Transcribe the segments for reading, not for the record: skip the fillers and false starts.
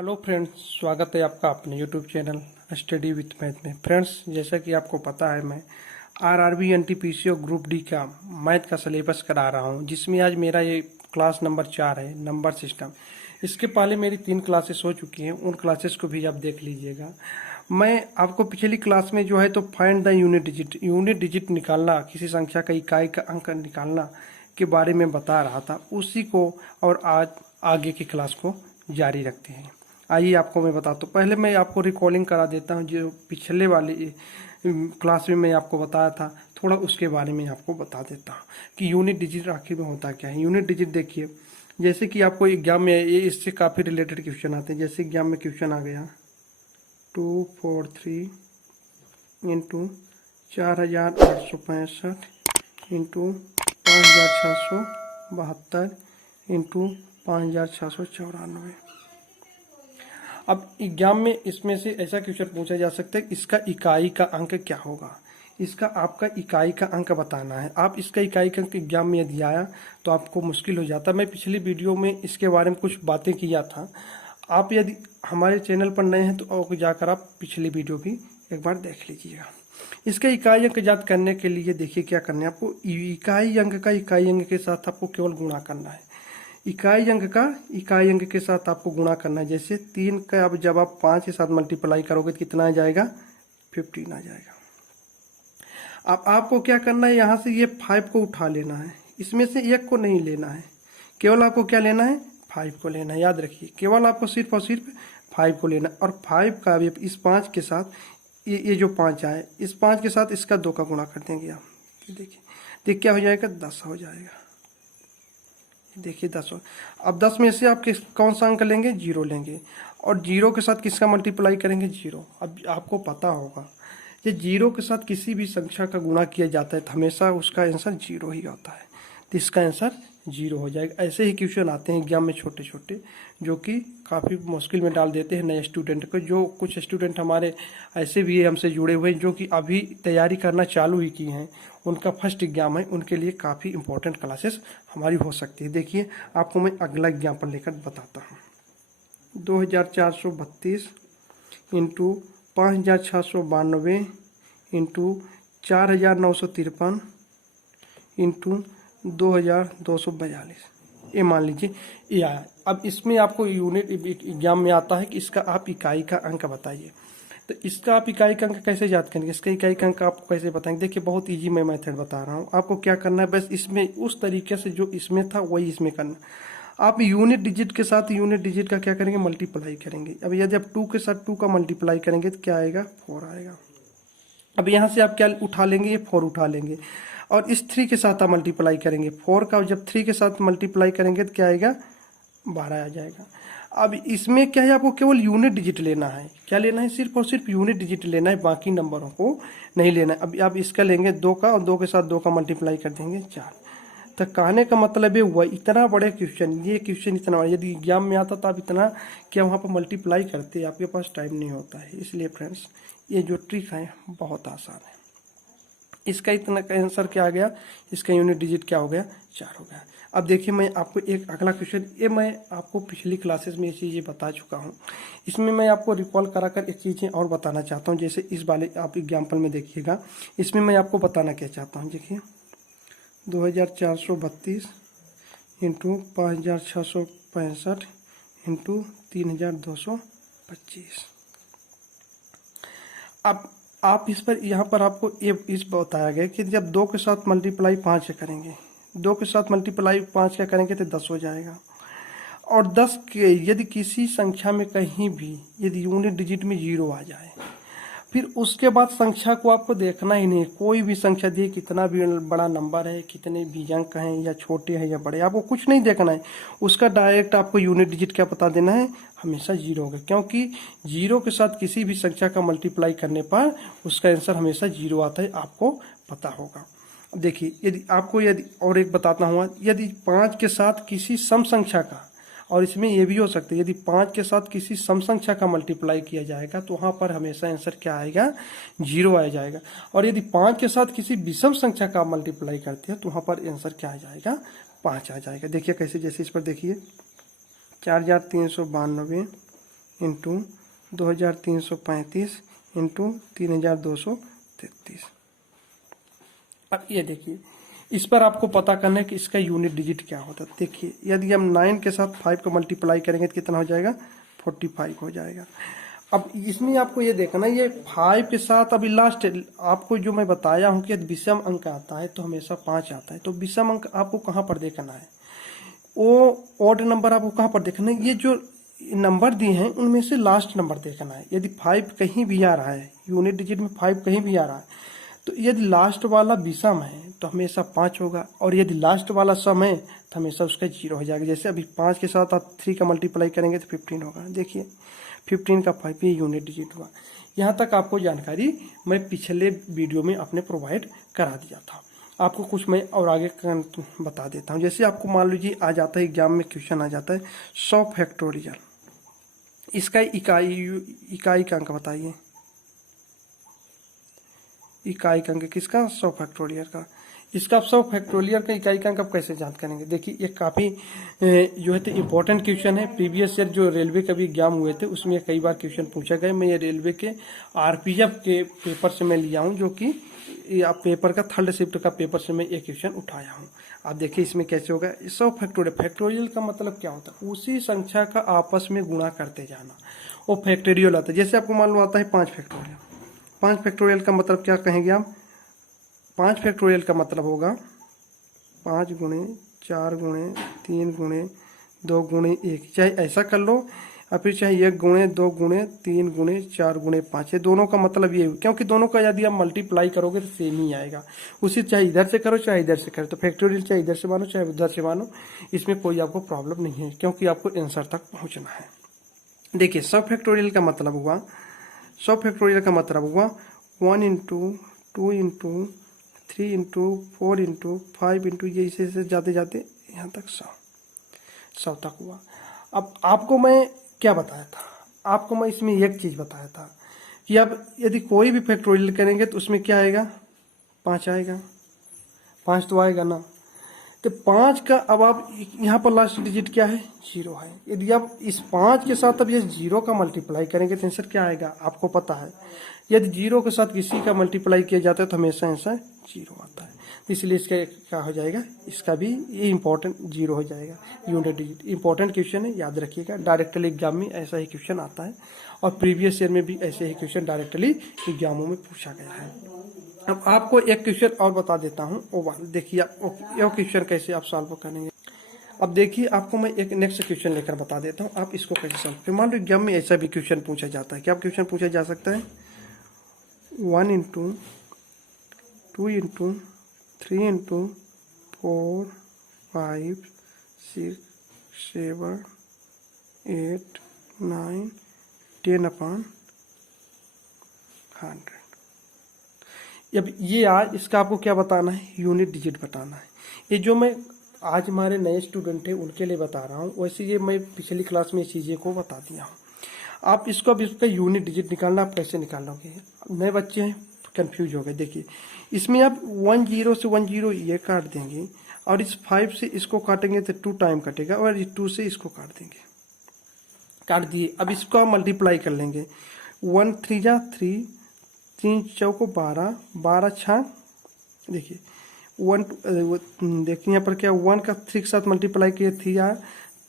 Hello friends, स्वागत है आपका अपने YouTube channel study with math में। फ्रेंड्स, जैसा कि आपको पता है, मैं आरआरबी एनटीपीसी और ग्रुप डी का मैथ का सिलेबस करा रहा हूं, जिसमें आज मेरा ये क्लास नंबर 4 है, नंबर सिस्टम। इसके पहले मेरी 3 क्लासेस हो चुकी हैं, उन क्लासेस को भी आप देख लीजिएगा। मैं आपको पिछली क्लास में जो है तो फाइंड द यूनिट डिजिट निकालना, किसी संख्या का इकाई का अंक निकालना के बारे में बता रहा था, उसी को और आज आगे की क्लास को जारी रखते हैं। आइए आपको मैं बताता हूँ। पहले मैं आपको रिकॉर्डिंग करा देता हूँ, जो पिछले वाली क्लास में मैं आपको बताया था, थोड़ा उसके बारे में आपको बता देता हूँ कि यूनिट डिजिट आखिर में होता क्या है। यूनिट डिजिट देखिए, जैसे कि आपको एग्जाम में ये इससे काफ़ी रिलेटेड क्वेश्चन आते हैं। जैसे एग्जाम में क्वेश्चन आ गया 243 इंटू 4865 इंटू 5672 इंटू 5694। अब एग्जाम में इसमें से ऐसा क्वेश्चन पूछा जा सकता है, इसका इकाई का अंक क्या होगा। इसका आपका इकाई का अंक बताना है। आप इसका इकाई का अंक एग्जाम में यदि आया तो आपको मुश्किल हो जाता। मैं पिछली वीडियो में इसके बारे में कुछ बातें किया था। आप यदि हमारे चैनल पर नए हैं तो जाकर आप पिछली वीडियो भी एक बार देख लीजिएगा। इसका इकाई अंक ज्ञात करने के लिए देखिए क्या करना है आपको। इकाई अंक का इकाई अंक के साथ आपको केवल गुणा करना है। इकाई अंक का इकाई अंक के साथ आपको गुणा करना है। जैसे 3 का अब जब आप 5 के साथ मल्टीप्लाई करोगे तो कितना आ जाएगा, 15 आ जाएगा। अब आपको क्या करना है, यहाँ से ये 5 को उठा लेना है, इसमें से 1 को नहीं लेना है, केवल आपको क्या लेना है, 5 को लेना है। याद रखिए, केवल आपको सिर्फ और सिर्फ 5 को लेना है। और 5 का भी इस 5 के साथ ये जो 5 आए, इस 5 के साथ इसका 2 का गुणा कर देंगे आप। देखिए क्या हो जाएगा, 10 हो जाएगा। देखिए 10 हो। अब 10 में से आप कौन सा अंक लेंगे, 0 लेंगे, और 0 के साथ किसका मल्टीप्लाई करेंगे, 0। अब आपको पता होगा कि 0 के साथ किसी भी संख्या का गुणा किया जाता है तो हमेशा उसका आंसर 0 ही होता है, तो इसका आंसर 0 हो जाएगा। ऐसे ही क्वेश्चन आते हैं एग्जाम में छोटे छोटे, जो कि काफ़ी मुश्किल में डाल देते हैं नए स्टूडेंट को। जो कुछ स्टूडेंट हमारे ऐसे भी हमसे जुड़े हुए हैं जो कि अभी तैयारी करना चालू ही की हैं, उनका फर्स्ट एग्जाम है, उनके लिए काफ़ी इंपॉर्टेंट क्लासेस हमारी हो सकती है। देखिए आपको मैं अगला एग्जाम्पल लेकर बताता हूँ। 2432 इंटू 5692 इंटू 4953 इंटू 2242, ये मान लीजिए ये आया। अब इसमें आपको यूनिट एग्जाम में आता है कि इसका आप इकाई का अंक बताइए। तो इसका आप इकाई का अंक कैसे याद करेंगे, इसका इकाई का अंक आपको कैसे बताएंगे। देखिए बहुत इजी मैं मेथड बता रहा हूँ। आपको क्या करना है, बस इसमें उस तरीके से जो इसमें था वही इसमें करना। आप यूनिट डिजिट के साथ यूनिट डिजिट का क्या करेंगे, मल्टीप्लाई करेंगे। अब यदि आप 2 के साथ 2 का मल्टीप्लाई करेंगे तो क्या आएगा, 4 आएगा। अब यहाँ से आप क्या उठा लेंगे, ये 4 उठा लेंगे, और इस 3 के साथ आप मल्टीप्लाई करेंगे। 4 का जब 3 के साथ मल्टीप्लाई करेंगे तो क्या आएगा, 12 आ जाएगा। अब इसमें क्या है, आपको केवल यूनिट डिजिट लेना है। क्या लेना है, सिर्फ और सिर्फ यूनिट डिजिट लेना है, बाकी नंबरों को नहीं लेना है। अब आप इसका लेंगे 2 का, और 2 के साथ 2 का मल्टीप्लाई कर देंगे, 4। तो कहने का मतलब है वह इतना बड़े क्वेश्चन, ये क्वेश्चन इतना बड़ा यदि एग्जाम में आता तो आप इतना क्या वहाँ पर मल्टीप्लाई करते, आपके पास टाइम नहीं होता है। इसलिए फ्रेंड्स ये जो ट्रिक है बहुत आसान है। इसका इतना का आंसर क्या आ गया, इसका यूनिट डिजिट क्या हो गया, 4 हो गया। अब देखिए मैं आपको एक अगला क्वेश्चन, ये मैं आपको पिछली क्लासेस में ये चीज़ें बता चुका हूँ, इसमें मैं आपको रिकॉल कराकर एक चीज़ें और बताना चाहता हूँ। जैसे इस वाले आप एग्जाम्पल में देखिएगा, इसमें मैं आपको बताना क्या चाहता हूँ। देखिए 2432 इंटू 5665 इंटू 3225। अब आप इस पर यहाँ पर आपको ये इस बताया गया कि जब 2 के साथ मल्टीप्लाई 5 का करेंगे, 2 के साथ मल्टीप्लाई 5 का करेंगे तो 10 हो जाएगा। और 10 के यदि किसी संख्या में कहीं भी यदि यूनिट डिजिट में 0 आ जाए, फिर उसके बाद संख्या को आपको देखना ही नहीं। कोई भी संख्या दिए, कितना भी बड़ा नंबर है, कितने भी अंक हैं, या छोटे हैं या बड़े, आपको कुछ नहीं देखना है। उसका डायरेक्ट आपको यूनिट डिजिट क्या बता देना है, हमेशा 0 होगा। क्योंकि 0 के साथ किसी भी संख्या का मल्टीप्लाई करने पर उसका आंसर हमेशा 0 आता है, आपको पता होगा। अब देखिए यदि आपको यदि और एक बताता हूँ, यदि 5 के साथ किसी सम संख्या का, और इसमें यह भी हो सकता है यदि 5 के साथ किसी सम संख्या का मल्टीप्लाई किया जाएगा तो वहाँ पर हमेशा आंसर क्या आएगा, 0 आ जाएगा। और यदि 5 के साथ किसी विषम संख्या का मल्टीप्लाई करते हैं तो वहाँ पर आंसर क्या आ जाएगा, 5 आ जाएगा। देखिए कैसे, जैसे इस पर देखिए 4392 इंटू 2335 इंटू 3233। अब ये देखिए, इस पर आपको पता करना है कि इसका यूनिट डिजिट क्या होता है। देखिए, यदि हम 9 के साथ 5 को मल्टीप्लाई करेंगे तो कितना हो जाएगा, 45 हो जाएगा। अब इसमें आपको ये देखना, ये 5 के साथ अभी लास्ट आपको जो मैं बताया हूं कि यदि विषम अंक आता है तो हमेशा 5 आता है। तो विषम अंक आपको कहाँ पर देखना है, वो ऑड नंबर आपको कहाँ पर देखना है, ये जो नंबर दिए हैं उनमें से लास्ट नंबर देखना है। यदि 5 कहीं भी आ रहा है, यूनिट डिजिट में 5 कहीं भी आ रहा है, तो यदि लास्ट वाला विषम है तो हमेशा 5 होगा, और यदि लास्ट वाला सम है तो हमेशा उसका 0 हो जाएगा। जैसे अभी 5 के साथ आप 3 का मल्टीप्लाई करेंगे तो 15 होगा। देखिए 15 का 5 ये यूनिट डिजिट हुआ। यहाँ तक आपको जानकारी मैं पिछले वीडियो में आपने प्रोवाइड करा दिया था। आपको कुछ मैं और आगे बता देता हूँ। जैसे आपको मान लीजिए आ जाता है एग्जाम में क्वेश्चन आ जाता है 100 फैक्टोरियल, इसका इकाई का अंक बताइए। इकाई का अंक किसका, 100 फैक्टोरियल का। इसका 100 फैक्टोरियल का इकाई का अंक आप कैसे ज्ञात करेंगे। देखिए ये काफ़ी जो है तो इम्पोर्टेंट क्वेश्चन है। प्रीवियस ईयर जो रेलवे का भी एग्जाम हुए थे उसमें कई बार क्वेश्चन पूछा गया। मैं ये रेलवे के आरपीएफ के पेपर से मैं लिया हूँ, जो कि पेपर का 3rd शिफ्ट का पेपर से मैं ये क्वेश्चन उठाया हूँ। आप देखिए इसमें कैसे होगा। 100 फैक्टोरियल, फैक्टोरियल का मतलब क्या होता है, उसी संख्या का आपस में गुणा करते जाना, वो फैक्टोरियल आता है। जैसे आपको मालूम आता है 5 फैक्टोरियल, 5 फैक्टोरियल का मतलब क्या कहेंगे आप, 5 फैक्टोरियल का मतलब होगा 5 गुणे 4 गुणे 3 गुणे 2 गुणे 1, चाहे ऐसा कर लो और फिर चाहे 1 गुणे 2 गुणे 3 गुणे 4 गुणे 5। ये दोनों का मतलब ये, क्योंकि दोनों का यदि आप मल्टीप्लाई करोगे तो सेम ही आएगा। उसी चाहे इधर से करो चाहे इधर से करो, तो फैक्टोरियल चाहे इधर से मानो चाहे उधर से मानो, इसमें कोई आपको प्रॉब्लम नहीं है, क्योंकि आपको आंसर तक पहुँचना है। देखिए 100 फैक्टोरियल का मतलब हुआ, 100 फैक्टोरियल का मतलब हुआ 1 into 2 into 3 into 4 into 5 into, ये इसे जाते जाते यहाँ तक 100 तक हुआ। अब आपको मैं क्या बताया था, आपको मैं इसमें एक चीज़ बताया था कि अब यदि कोई भी फैक्टोरियल करेंगे तो उसमें क्या आएगा, 5 आएगा। 5 तो आएगा ना, तो 5 का अब आप यहाँ पर लास्ट डिजिट क्या है, 0 है। यदि आप इस 5 के साथ अब ये 0 का मल्टीप्लाई करेंगे तो आंसर क्या आएगा, आपको पता है। यदि 0 के साथ किसी का मल्टीप्लाई किया जाता है तो हमेशा आंसर 0 आता है। इसलिए इसका क्या हो जाएगा, इसका भी ये इंपॉर्टेंट 0 हो जाएगा। यूनिट डिजिट इंपॉर्टेंट क्वेश्चन है, याद रखिएगा। डायरेक्टली एग्जाम में ऐसा ही क्वेश्चन आता है, और प्रीवियस ईयर में भी ऐसे ही क्वेश्चन डायरेक्टली एग्जामों में पूछा गया है। अब आपको एक क्वेश्चन और बता देता हूँ, वो देखिए ये क्वेश्चन कैसे आप सॉल्व करेंगे। अब देखिए आपको मैं एक नेक्स्ट क्वेश्चन लेकर बता देता हूँ, आप इसको कैसे सॉल्व करें। मान लो एग्जाम में ऐसा भी क्वेश्चन पूछा जाता है, क्या क्वेश्चन पूछा जा सकता है, 1 इंटू 2 इंटू 3 इंटू 4 5 6 7 8 9 10 अपॉन 100। अब ये आज इसका आपको क्या बताना है, यूनिट डिजिट बताना है। ये जो मैं आज हमारे नए स्टूडेंट हैं उनके लिए बता रहा हूँ, वैसे ये मैं पिछली क्लास में चीज़ें को बता दिया हूँ। आप इसको अब इसका यूनिट डिजिट निकालना, आप कैसे निकालोगे, नए बच्चे हैं कंफ्यूज हो गए। देखिए इसमें आप 1 0 से 1 0 ये काट देंगे, और इस 5 से इसको काटेंगे तो 2 टाइम कटेगा, और इस 2 से इसको काट देंगे, काट दिए। अब इसको आप मल्टीप्लाई कर लेंगे, 1 3 जा 3, 3 चौको 12, 12 6, देखिए 1 देखिए यहाँ पर क्या 1 का 3 के साथ मल्टीप्लाई किए 3 आया,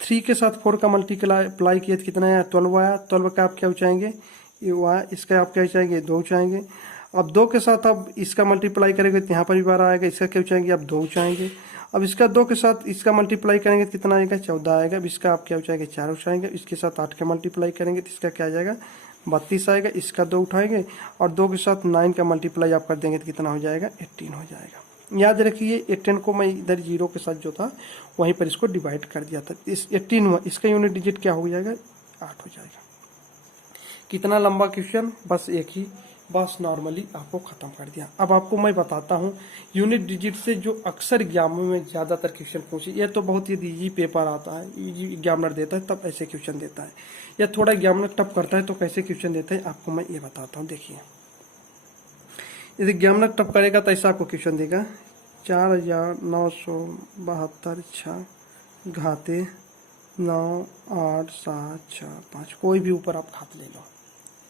3 के साथ 4 का मल्टीप्लाई किए तो कितना आया, 12 आया। 12 का आप क्या उचाएंगे, ये आया, इसका आप क्या उचाएंगे, 2 उचाएंगे। अब 2 के साथ अब इसका मल्टीप्लाई करेंगे तो यहाँ पर भी 12 आएगा, इसका क्या उचाएंगे, आप 2 उचाएंगे। अब इसका 2 के साथ इसका मल्टीप्लाई करेंगे तो कितना आएगा, 14 आएगा। अब इसका आप क्या उचाएंगे, 4 उठाएंगे। इसके साथ 8 का मल्टीप्लाई करेंगे तो इसका क्या आ जाएगा, 32 आएगा। इसका 2 उठाएंगे, और 2 के साथ 9 का मल्टीप्लाई आप कर देंगे तो कितना हो जाएगा, 18 हो जाएगा। याद रखिए 18 को मैं इधर 0 के साथ जो था वहीं पर इसको डिवाइड कर दिया था। इस 18 हुआ, इसका यूनिट डिजिट क्या हो जाएगा, 8 हो जाएगा। कितना लंबा क्वेश्चन, बस एक ही, बस नॉर्मली आपको खत्म कर दिया। अब आपको मैं बताता हूँ यूनिट डिजिट से जो अक्सर एग्जामों में ज़्यादातर क्वेश्चन पूछे, ये तो बहुत ही इजी पेपर आता है, इजी एग्जामिनर देता है तब ऐसे क्वेश्चन देता है, या थोड़ा एग्जामिनर टफ करता है तो कैसे क्वेश्चन देता है आपको मैं ये बताता हूँ। देखिए यदि एग्जामिनर टफ करेगा तो ऐसा आपको क्वेश्चन देगा, 4972 6 घाते 9 8 7 6 5, कोई भी ऊपर आप घात ले लो।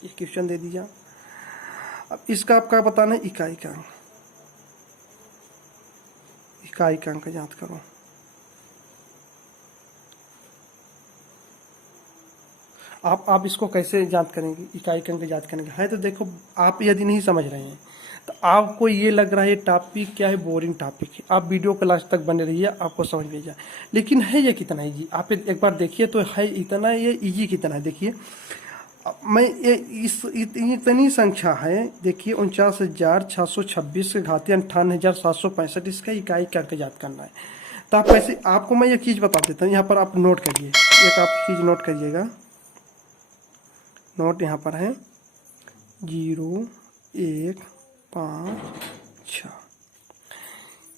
ये क्वेश्चन दे दिया। अब इसका आपका बताना है इकाई का अंक। इकाई का अंक याद करो। आप इसको कैसे याद करेंगे, इकाई का अंक याद करेंगे है? तो देखो, आप यदि नहीं समझ रहे हैं तो आपको ये लग रहा है ये टॉपिक क्या है, बोरिंग टॉपिक है, आप वीडियो को लास्ट तक बने रहिए, आपको समझ में जाए। लेकिन है ये कितना ईजी, आप एक बार देखिए तो है इतना, ये ईजी कितना है। देखिए मैं ये इतनी संख्या है, देखिए 49,626 के घाते 58,765, इसका इकाई का अंक याद करना है। तो आप ऐसे, आपको मैं एक चीज़ बता देता हूँ, यहाँ पर आप नोट करिए, एक आप चीज़ नोट करिएगा। नोट यहाँ पर है 0 1 5 6।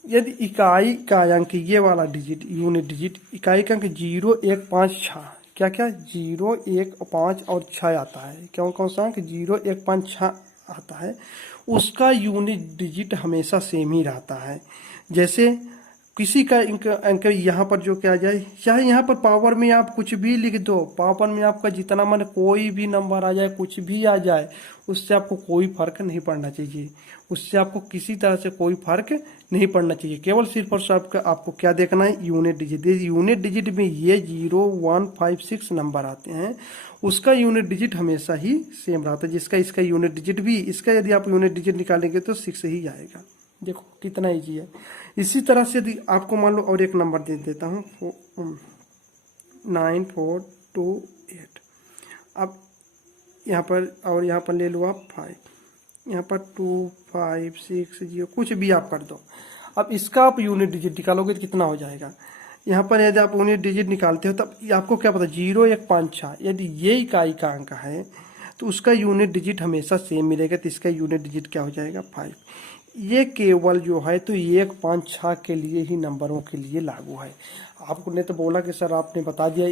यदि इकाई का अंक ये वाला डिजिट, यूनिट डिजिट, इकाई का अंक 0 1 5 6, क्या क्या 0 1 5 और 6 आता है। कौन कौन सा अंक 0 1 5 6 आता है, उसका यूनिट डिजिट हमेशा सेम ही रहता है। जैसे किसी का अंक यहाँ पर जो क्या जाए, चाहे यहाँ पर पावर में आप कुछ भी लिख दो, पावर में आपका जितना मन कोई भी नंबर आ जाए, कुछ भी आ जाए, उससे आपको कोई फर्क नहीं पड़ना चाहिए। उससे आपको किसी तरह से कोई फर्क नहीं पड़ना चाहिए। केवल सिर्फ और सिर्फ आपको क्या देखना है, यूनिट डिजिट। यूनिट डिजिट में ये 0 1 5 6 नंबर आते हैं, उसका यूनिट डिजिट हमेशा ही सेम रहता है। जिसका इसका यूनिट डिजिट भी, इसका यदि आप यूनिट डिजिट निकालेंगे तो 6 ही आएगा। देखो कितना ईजी है। इसी तरह से यदि आपको मान लो और एक नंबर दे देता हूँ 9 4 2 8। अब यहाँ पर और यहाँ पर ले लो आप 5, यहाँ पर 2 5 6 0, कुछ भी आप कर दो। अब इसका आप यूनिट डिजिट निकालोगे तो कितना हो जाएगा। यहाँ पर यदि आप यूनिट डिजिट निकालते हो तब आपको क्या पता, 0 1 5 6, यदि ये इकाई का अंक है तो उसका यूनिट डिजिट हमेशा सेम मिलेगा। तो इसका यूनिट डिजिट क्या हो जाएगा 5। ये केवल जो है तो 1 5 6 के लिए ही नंबरों के लिए लागू है। आपको ने तो बोला कि सर आपने बता दिया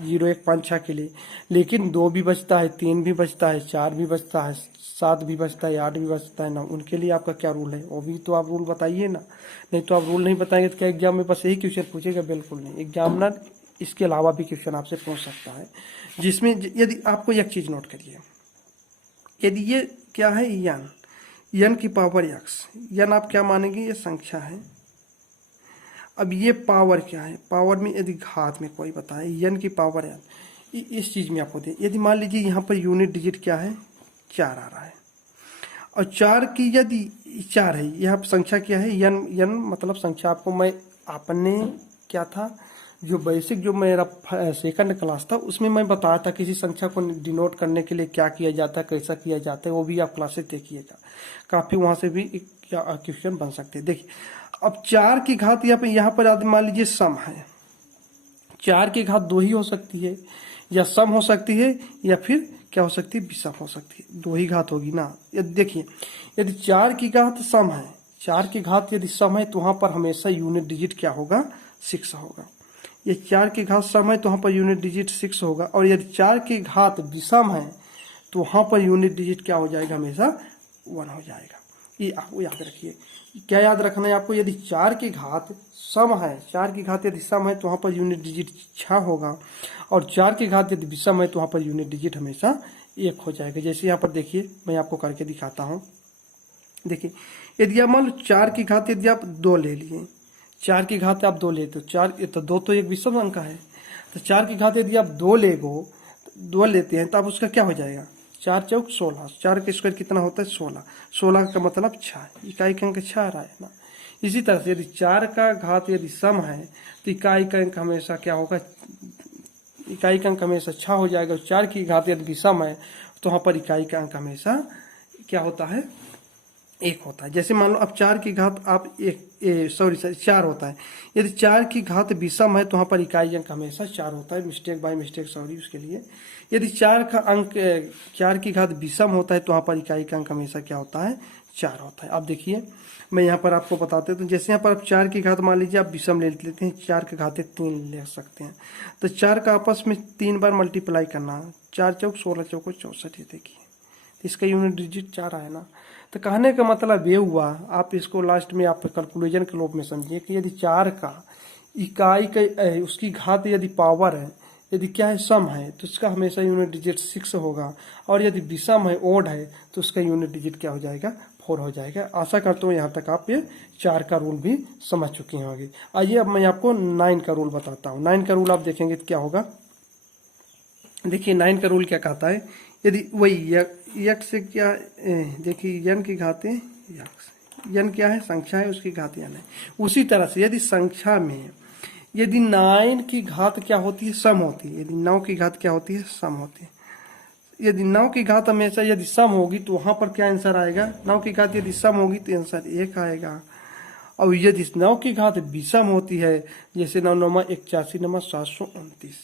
0 1 5 6 के लिए, लेकिन 2 भी बचता है, 3 भी बचता है, 4 भी बचता है, 7 भी बचता है, 8 भी बचता है ना, उनके लिए आपका क्या रूल है, वो भी तो आप रूल बताइए ना। नहीं तो आप रूल नहीं बताएंगे तो क्या एग्जाम में बस यही क्वेश्चन पूछेगा? बिल्कुल नहीं, एग्जामिनर इसके अलावा भी क्वेश्चन आपसे पूछ सकता है। जिसमें यदि आपको एक चीज नोट करिए, यदि ये क्या है n की पावर x, n आप क्या मानेंगे, ये संख्या है। अब ये पावर क्या है, पावर में यदि घात में कोई बताए n की पावर n, इस चीज में आपको दे, यदि मान लीजिए यहाँ पर यूनिट डिजिट क्या है 4 आ रहा है, और 4 की यदि 4 है, यहाँ पर संख्या क्या है n मतलब संख्या। आपको मैं आपने क्या था, जो बेसिक जो मेरा सेकंड क्लास था उसमें मैं बताया था किसी संख्या को डिनोट करने के लिए क्या किया जाता है, कैसा किया जाता है, वो भी आप क्लासेस देखिएगा, काफी वहां से भी क्वेश्चन बन सकते हैं। देखिए अब 4 की घात यहाँ पर मान लीजिए सम है, 4 की घात 2 ही हो सकती है, या सम हो सकती है या फिर क्या हो सकती है, विषम हो सकती है। 2 ही घात होगी ना। देखिए यदि 4 की घात सम है, 4 की घात यदि सम है तो वहां पर हमेशा यूनिट डिजिट क्या होगा, 6 होगा। ये 4 की घात सम है तो वहां पर यूनिट डिजिट 6 होगा, और यदि 4 की घात विषम है तो वहां पर यूनिट डिजिट क्या हो जाएगा, हमेशा 1 हो जाएगा। ये आपको याद रखिए। क्या याद रखना है आपको, यदि 4 की घात सम है, 4 की घात यदि सम है तो वहां पर यूनिट डिजिट 6 होगा, और 4 की घात यदि विषम है तो वहां पर यूनिट डिजिट हमेशा 1 हो जाएगा। जैसे यहाँ पर देखिए, मैं आपको करके दिखाता हूँ। देखिए यदि आप मान लो 4 की घात यदि आप 2 ले लिए, 4 की घात आप 2 लेते हो, 4 तो 2 तो एक विषम अंक है, तो 4 की घात यदि आप 2 लेते हैं तो आप उसका क्या हो जाएगा, 4 चौक 16, 4 का स्क्वायर कितना होता है 16, 16 का मतलब 6, इकाई का अंक 6 आ रहा है ना। इसी तरह से यदि 4 का घात यदि सम है तो इकाई का अंक हमेशा क्या होगा, इकाई का अंक हमेशा 6 हो जाएगा। 4 की घात यदि विषम है तो वहां पर इकाई का अंक हमेशा क्या होता है, 1 होता है। जैसे मान लो अब 4 की घात आप 4 होता है, यदि 4 की घात विषम है तो वहां पर इकाई अंक हमेशा 4 होता है। मिस्टेक बाय मिस्टेक, सॉरी उसके लिए। यदि 4 की घात विषम होता है तो वहां पर इकाई का अंक हमेशा क्या होता है, 4 होता है। अब देखिए मैं यहाँ पर आपको बताते हूँ, तो जैसे यहाँ पर आप 4 की घात मान लीजिए आप विषम ले लेते हैं, 4 की घात 3 ले सकते हैं, तो 4 का आपस में 3 बार मल्टीप्लाई करना, 4 चौक 16 चौको 64, ये देखिए इसका यूनिट डिजिट 4 आया ना। तो कहने का मतलब ये हुआ, आप इसको लास्ट में आप कैलकुलेशन के रूप में समझिए कि यदि 4 का इकाई का उसकी घात यदि पावर है, यदि क्या है सम है, तो इसका हमेशा यूनिट डिजिट 6 होगा, और यदि विषम है ओड है तो उसका यूनिट डिजिट क्या हो जाएगा 4 हो जाएगा। आशा करता हूँ यहाँ तक आप ये 4 का रूल भी समझ चुके होंगे। आइए अब मैं आपको 9 का रूल बताता हूँ। 9 का रूल आप देखेंगे तो क्या होगा, देखिए 9 का रूल क्या कहता है, यदि वही यक्स से क्या देखिए यन की घातें यक्स, यन क्या है संख्या है, उसकी घात यन है। उसी तरह से यदि संख्या में यदि 9 की घात क्या होती है सम होती है, यदि 9 की घात क्या होती है सम होती है, यदि 9 की घात हमेशा यदि सम होगी तो वहां पर क्या आंसर आएगा, 9 की घात यदि सम होगी तो आंसर 1 आएगा। और यदि 9 की घात विषम होती है, जैसे 9 9 81 9 729,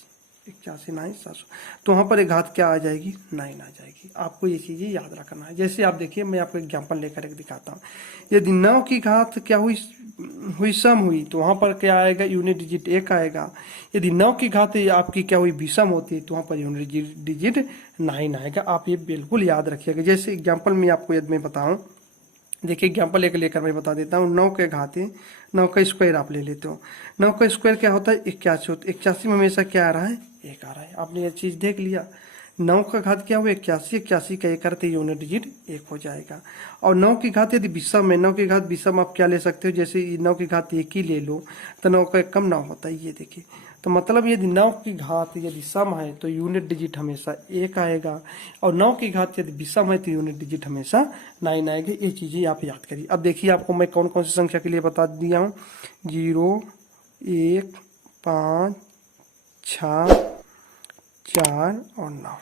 81 9 700, तो वहां पर एक घात क्या आ जाएगी 9 आ जाएगी। आपको ये चीजें याद रखना है। जैसे आप देखिए मैं आपको एग्जांपल लेकर एक दिखाता हूँ। यदि 9 की घात क्या हुई सम हुई तो वहां पर क्या आएगा यूनिट डिजिट 1 आएगा। यदि 9 की घात आपकी क्या हुई विषम होती है तो वहां पर यूनिट डिजिट 9 आएगा। आप ये बिल्कुल याद रखिएगा। जैसे एग्जाम्पल में आपको यदि मैं बताऊं, देखिए एग्जाम्पल एक लेकर मैं बता देता हूँ। 9 के घाते 9 का स्क्वायर आप ले लेते हो, 9 का स्क्वायर क्या होता है 81 होता है। 81 में हमेशा क्या आ रहा है 1 आ रहा है। आपने ये चीज देख लिया। 9 का घात क्या हुआ 81, 81 का 1 करते यूनिट डिजिट 1 हो जाएगा। और 9 की घात यदि विषम है, 9 की घात विषम आप क्या ले सकते हो, जैसे 9 की घात 1 ही ले लो तो 9 का 1 कम 9 होता है। ये देखिए, तो मतलब यदि 9 की घात यदि सम है तो यूनिट डिजिट हमेशा 1 आएगा, और 9 की घात यदि विषम है तो यूनिट डिजिट हमेशा 9 आएगा। ये चीजें आप याद करिए। अब देखिए आपको मैं कौन कौन सी संख्या के लिए बता दिया हूँ, 0 1 5 6 4 और 9।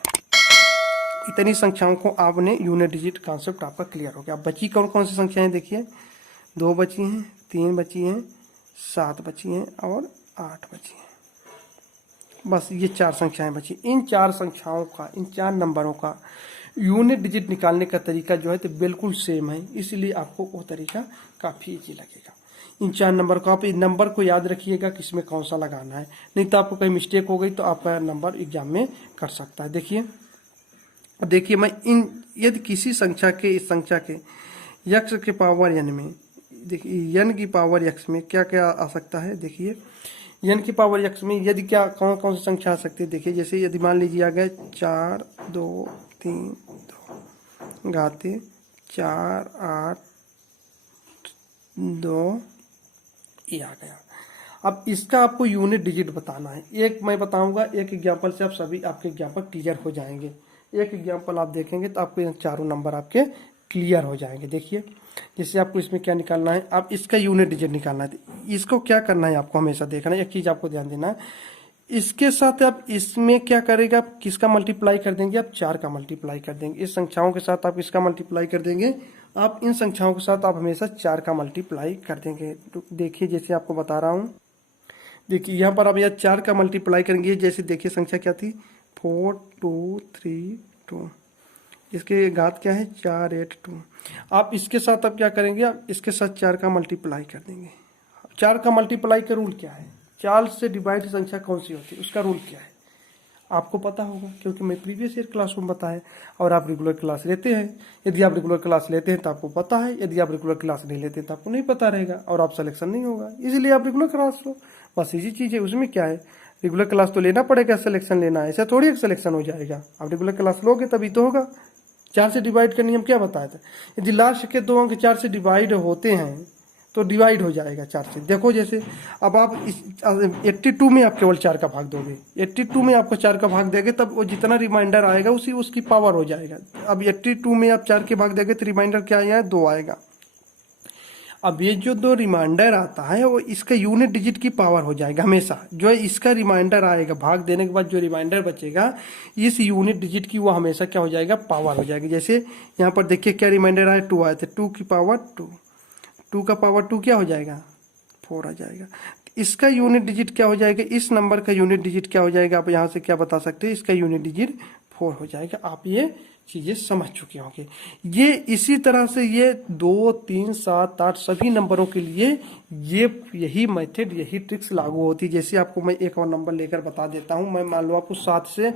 इतनी संख्याओं को आपने यूनिट डिजिट कॉन्सेप्ट आपका क्लियर हो गया। अब बची कौन कौन सी संख्याएं देखिए, 2 बची हैं, 3 बची हैं, 7 बची हैं और 8 बची हैं। बस ये 4 संख्याएं बची। इन 4 संख्याओं का, इन 4 नंबरों का यूनिट डिजिट निकालने का तरीका जो है तो बिल्कुल सेम है, इसलिए आपको वो तरीका काफी इजी लगेगा। इन 4 नंबर को आप इन नंबर को याद रखिएगा कि इसमें कौन सा लगाना है, नहीं तो आपको कहीं मिस्टेक हो गई तो आपका नंबर एग्जाम में कट सकता है। देखिए मैं इन यदि किसी संख्या के इस संख्या के यक्स के पावर n में, देखिए n की पावर x में क्या क्या आ सकता है, देखिए n की पावर x में यदि क्या कौन कौन सी संख्या आ सकती है। देखिए जैसे यदि मान लीजिए आ गए 4 2 3 2 घाते 4 8 2 ये आ गया। अब इसका आपको यूनिट डिजिट बताना है। एक मैं बताऊंगा, एक एग्जांपल से आप सभी आपके एग्जांपल क्लियर हो जाएंगे। एक एग्जांपल आप देखेंगे तो आपको चारों नंबर आपके क्लियर हो जाएंगे। देखिए जैसे आपको इसमें क्या निकालना है, आप इसका यूनिट डिजिट निकालना है। इसको क्या करना है आपको हमेशा देखना है, एक चीज आपको ध्यान देना है, इसके साथ आप इसमें क्या करेगा, आप किसका मल्टीप्लाई कर देंगे, आप 4 का मल्टीप्लाई कर देंगे। इस संख्याओं के साथ आप इसका मल्टीप्लाई कर देंगे, आप इन संख्याओं के साथ आप हमेशा 4 का मल्टीप्लाई कर देंगे। तो देखिए जैसे आपको बता रहा हूँ, देखिए यहाँ पर आप यह 4 का मल्टीप्लाई करेंगे। जैसे देखिए संख्या क्या थी 4 2 3 2, इसके घात क्या है 4 8 2। आप इसके साथ अब क्या करेंगे, आप इसके साथ 4 का मल्टीप्लाई कर देंगे। 4 का मल्टीप्लाई का रूल क्या है, 4 से डिवाइड संख्या कौन सी होती है उसका रूल क्या है आपको पता होगा, क्योंकि मैं प्रीवियस ईयर क्लास में बताया और आप रेगुलर क्लास लेते हैं। यदि आप रेगुलर क्लास लेते हैं तो आपको पता है, यदि आप रेगुलर क्लास नहीं लेते तो आपको नहीं पता रहेगा और आप सिलेक्शन नहीं होगा। इसीलिए आप रेगुलर क्लास लो, बस इसी चीज़ है। उसमें क्या है, रेगुलर क्लास तो लेना पड़ेगा, सिलेक्शन लेना है, ऐसा थोड़ी एक सिलेक्शन हो जाएगा। आप रेगुलर क्लास लोगे तभी तो होगा। 4 से डिवाइड का नियम क्या बताया था, यदि लास्ट के 2 अंक 4 से डिवाइड होते हैं तो डिवाइड हो जाएगा 4 से। देखो जैसे अब आप 82 में आप केवल 4 का भाग दोगे, 82 में आपको 4 का भाग देंगे तब वो जितना रिमाइंडर आएगा उसी उसकी पावर हो जाएगा। अब 82 में आप 4 के भाग देंगे तो रिमाइंडर क्या आया 2 आएगा। अब ये जो 2 रिमाइंडर आता है वो इसका यूनिट डिजिट की पावर हो जाएगा हमेशा। जो है इसका रिमाइंडर आएगा, भाग देने के बाद जो रिमाइंडर बचेगा इस यूनिट डिजिट की वो हमेशा क्या हो जाएगा पावर हो जाएगी। जैसे यहाँ पर देखिए क्या रिमाइंडर आया 2 आया था, 2 की पावर 2, 2 का पावर 2 क्या हो जाएगा 4 आ जाएगा। इसका यूनिट डिजिट क्या हो जाएगा, इस नंबर का यूनिट डिजिट क्या हो जाएगा, आप यहाँ से क्या बता सकते हैं, इसका यूनिट डिजिट 4 हो जाएगा। आप ये चीजें समझ चुके होंगे। ये इसी तरह से ये 2 3 7 8 सभी नंबरों के लिए ये यही मेथड यही ट्रिक्स लागू होती है। जैसे आपको मैं एक और नंबर लेकर बता देता हूँ। मैं मान लो आपको 7 से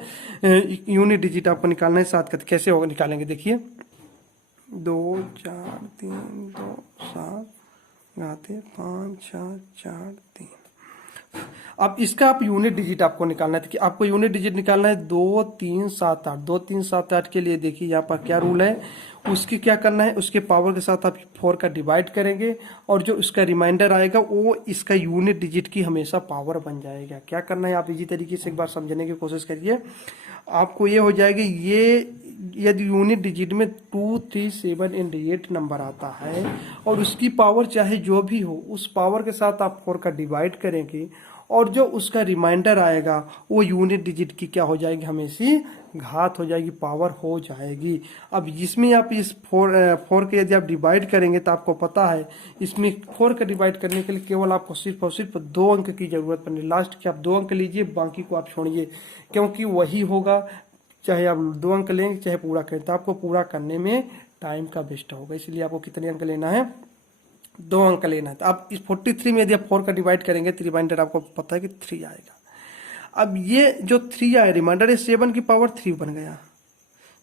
यूनिट डिजिट आपको निकालना है। 7 का कैसे होगा निकालेंगे, देखिए 2 4 3 2 7 घाते 5 6 4 3 अब इसका आप यूनिट डिजिट आपको निकालना है, कि आपको यूनिट डिजिट निकालना है 2 3 7 8। 2 3 7 8 के लिए देखिए यहाँ पर क्या रूल है, उसकी क्या करना है, उसके पावर के साथ आप 4 का डिवाइड करेंगे और जो उसका रिमाइंडर आएगा वो इसका यूनिट डिजिट की हमेशा पावर बन जाएगा। क्या करना है, आप इसी तरीके से एक बार समझने की कोशिश करिए। आपको ये हो जाएगी, ये यदि यूनिट डिजिट में 2 3 7 एंड 8 नंबर आता है और उसकी पावर चाहे जो भी हो, उस पावर के साथ आप 4 का डिवाइड करेंगे और जो उसका रिमाइंडर आएगा वो यूनिट डिजिट की क्या हो जाएगी, हमेशा घात हो जाएगी, पावर हो जाएगी। अब इसमें आप इस 4 के यदि आप डिवाइड करेंगे तो आपको पता है इसमें 4 का डिवाइड करने के लिए केवल आपको सिर्फ और सिर्फ 2 अंक की जरूरत पड़ेगी। लास्ट के आप 2 अंक लीजिए, बाकी को आप छोड़िए, क्योंकि वही होगा, चाहे आप 2 अंक लेंगे चाहे पूरा करें, तो आपको पूरा करने में टाइम का वेस्ट होगा। इसलिए आपको कितने अंक लेना है, 2 अंक लेना है। तो आप इस 43 में यदि आप 4 का डिवाइड करेंगे तो रिमाइंडर आपको पता है कि 3 आएगा। अब ये जो 3 आया रिमाइंडर, ये 7 की पावर 3 बन गया।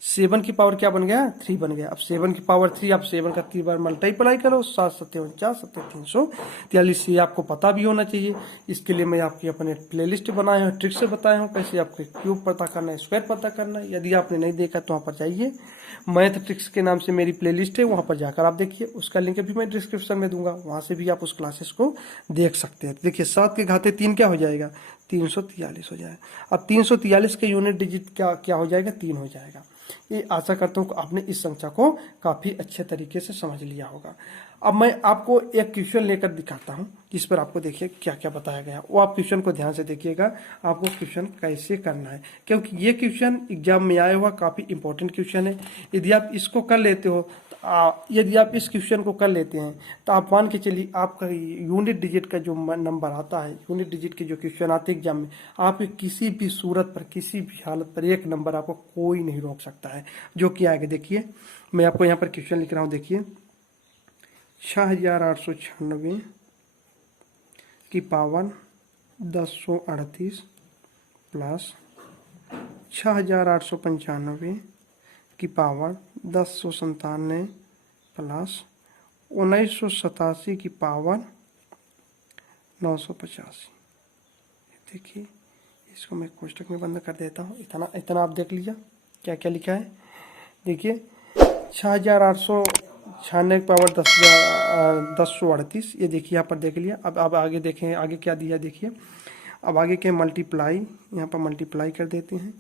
7 की पावर क्या बन गया, 3 बन गया। अब 7 की पावर 3, आप 7 का 3 बार मल्टीप्लाई करो, 7 7 49 7 343। ये आपको पता भी होना चाहिए। इसके लिए मैं आपकी अपने प्लेलिस्ट बनाया हूँ, ट्रिक से बताया हूँ कैसे आपको क्यूब पता करना है, स्क्वायर पता करना है। यदि आपने नहीं देखा तो वहाँ पर जाइए, मैथ ट्रिक्स के नाम से मेरी प्लेलिस्ट है, वहाँ पर जाकर आप देखिए। उसका लिंक भी मैं डिस्क्रिप्शन में दूंगा, वहाँ से भी आप उस क्लासेस को देख सकते हैं। देखिए 7 के घाते 3 क्या हो जाएगा, 343 हो जाएगा। अब 343 के यूनिट डिजिट क्या हो जाएगा, 3 हो जाएगा। ये आशा करता हूँ आपने इस संख्या को काफी अच्छे तरीके से समझ लिया होगा। अब मैं आपको एक क्वेश्चन लेकर दिखाता हूँ जिस पर आपको देखिए क्या क्या बताया गया, वो आप क्वेश्चन को ध्यान से देखिएगा, आपको क्वेश्चन कैसे करना है, क्योंकि ये क्वेश्चन एग्जाम में आया हुआ काफी इंपॉर्टेंट क्वेश्चन है। यदि आप इसको कर लेते हो, यदि आप इस क्वेश्चन को कर लेते हैं तो आप मान के चलिए आपका यूनिट डिजिट का जो नंबर आता है, यूनिट डिजिट के जो क्वेश्चन आते हैं एग्जाम में, आप किसी भी सूरत पर, किसी भी हालत पर एक नंबर आपको कोई नहीं रोक सकता है। जो कि आगे देखिए, मैं आपको यहाँ पर क्वेश्चन लिख रहा हूँ, देखिए 6896 की पावर 1038 प्लस 6895 की पावर 1097 प्लस 1987 की पावर 985। देखिए इसको मैं कोष्टक में बंद कर देता हूँ। इतना आप देख लीजिए क्या क्या लिखा है। देखिए 6896 की पावर 1038, ये देखिए यहाँ पर देख लिया। अब आगे देखें, आगे क्या दिया देखिए। अब आगे क्या मल्टीप्लाई, यहाँ पर मल्टीप्लाई कर देते हैं।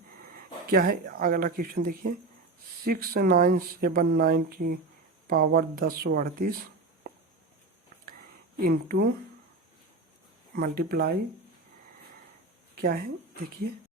क्या है अगला क्वेश्चन देखिए, 6979 की पावर 1038 इंटू मल्टीप्लाई क्या है देखिए